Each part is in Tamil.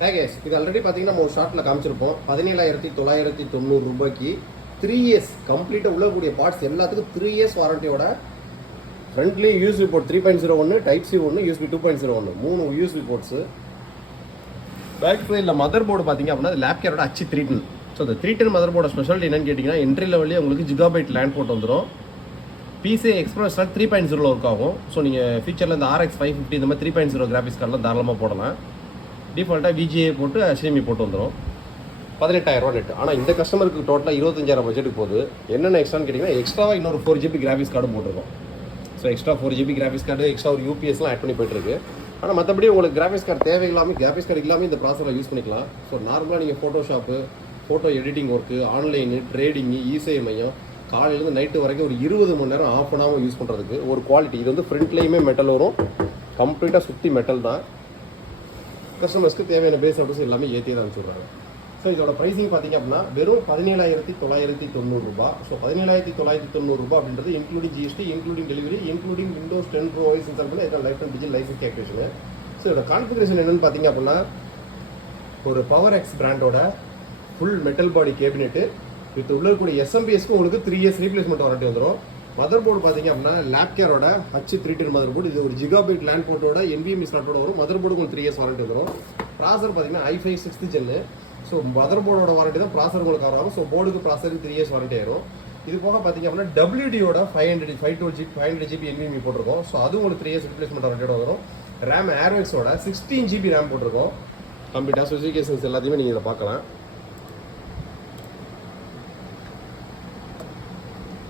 பேக்கேஜ் இது ஆல்ரெடி பார்த்தீங்கன்னா நம்ம ஒரு ஷார்ட்டில் காமிச்சிருப்போம். 17,990 ரூபாய்க்கு 3 இயர்ஸ் கம்ப்ளீட்டாக உள்ளக்கூடிய பார்ட்ஸ் எல்லாத்துக்கும் 3 இயர்ஸ் வாரண்டியோட friendly USB port 3.01, type C 1, USB 2.01 3 USB ports. Back சைடில் மதர் போர்டு பார்த்தீங்க அப்படின்னா லேப்கேரோட அச்சு 310. ஸோ இந்த 310 மதர் போர்டோட ஸ்பெஷாலிட்டி என்னன்னு கேட்டிங்கன்னா என்ட்ரி லெவல்லே உங்களுக்கு ஜிகாபைட் லேண்ட் போர்ட் வந்துடும். PCI Express 3.0 ஒர்க் ஆகும். ஸோ நீங்கள் ஃபியூச்சரில் இந்த RX 550 இந்த மாதிரி 3.0 கிராஃபிக்ஸ் கார்டெலாம் தாராளமாக போடலாம். டிஃபால்ட்டாக VGA போட்டு HDMI போட்டு வந்துடும். 18,000 நெட். ஆனால் இந்த கஸ்டமருக்கு டோட்டலாக 25,000 பட்ஜெட்டுக்கு போகுது. என்னென்ன எக்ஸ்ட்ரான்னு கேட்டிங்கன்னா எக்ஸ்ட்ராவாக இன்னொரு 4GB கிராஃபிக்ஸ் கார்டு போட்டிருக்கோம். So extra 4GB graphics card, extra ஒரு UPSலாம் ஆட் பண்ணி போயிட்டுருக்கு. ஆனால் மற்றபடி உங்களுக்கு கிராஃபிக்ஸ் கார்டு தேவையில்லாமல் கிராஃபிக்ஸ் கார்டு இல்லாமல் இந்த ப்ராசஸில் யூஸ் பண்ணிக்கலாம். ஸோ நார்மலாக நீங்கள் Photoshop, photo editing work, online, trading, இசேவை மையம் காலையிலேருந்து நைட்டு வரைக்கும் ஒரு 20 மணி நேரம் ஆஃப் பண்ணாமல் யூஸ் பண்ணுறதுக்கு ஒரு குவாலிட்டி. இது வந்து ஃப்ரண்ட்லேயுமே மெட்டல் வரும், கம்ப்ளீட்டாக சுற்றி மெட்டல் தான். கஸ்டமர்ஸ்க்கு தேவையான பேஸ் அட்ரஸ் எல்லாமே ஏற்றி தான் அனுப்பிச்சுடுறாங்க. ஸோ இதோட ப்ரைஸிங் பார்த்தீங்க அப்படின்னா வெறும் 17,990 ரூபா. ஸோ 17,990 ரூபா அப்படின்றது including GST, including delivery, including Windows 10 Pro OS install பண்ணி இதான் lifetime digital license activation. So இதோட கான்ஃபிகரேஷன் என்னென்னு பார்த்தீங்க அப்படின்னா ஒரு PowerX பிராண்டோட full metal body cabinet with உள்ள இருக்கக்கூடிய SMPSக்கு உங்களுக்கு 3 இயர்ஸ் ரீப்ளேஸ்மெண்ட் வாரண்டி வந்துடும். மதர் போர்டு பார்த்தீங்க அப்படின்னா லேப்கேரோட H310 மதர் போர்டு. இது ஒரு ஜிகாபைட் லேண்ட் போர்ட்டோட NVMe ஸ்லாட்டோட வரும். மதர் போர்டு உங்களுக்கு 3 இயர்ஸ் வாரண்டி வந்துடும். ப்ராசர் பார்த்தீங்கன்னா i5 6th gen. So mother போர்டோட வாரண்டி தான் ப்ராசர் உங்களுக்கு கவர் ஆகும். ஸோ போர்டுக்கு ப்ராசருக்கு 3 இயர்ஸ் வாரண்டி ஆயிரும். இது போக பார்த்தீங்க அப்படின்னா WD-யோட 512GB NVMe போட்டிருக்கோம். ஸோ அது உங்களுக்கு 3 இயர்ஸ் ரிப்ளேஸ்மெண்ட் வாரண்டியோட வரும். RAM Airwaxோட 16GB RAM போட்டிருக்கோம். கம்ப்ளீட்டாக ஸ்பெசிஃபிகேஷன்ஸ் எல்லாத்தையுமே நீங்கள் இதை பார்க்கலாம்.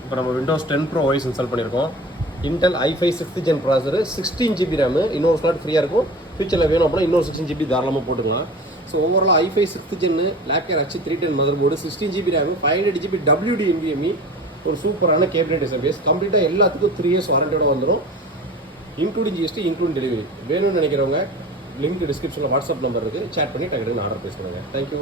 இப்போ நம்ம Windows 10 Pro OS இன்ஸ்டால் பண்ணியிருக்கோம். Intel i5 6th gen processor, 16GB RAM, இன்னொரு ஸ்லாட் ஃப்ரீயாக இருக்கும். ஃபியூச்சரில் வேணும் அப்படின்னா இன்னொரு 16GB தாராளமாக போட்டுக்கலாம். So overall i5 6th gen லேப்கேர் H310 mother board, 16GB RAM, 500GB WD NVMe, ஒரு சூப்பரான கேபினெட் SMPS. கம்ப்ளீட்டாக எல்லாத்துக்கும் 3 இயர்ஸ் வாரண்டியோட வந்துடும், இன்க்ளூடிங் GST, இன்க்ளூடிங் டெலிவரி. வேணும்னு நினைக்கிறவங்க லிங்க் டிஸ்கிரிப்ஷனில் வாட்ஸ்அப் நம்பர் இருக்குது, சேட் பண்ணி டக்குனு ஆர்டர் பேசுகிறாங்க. தேங்க்யூ.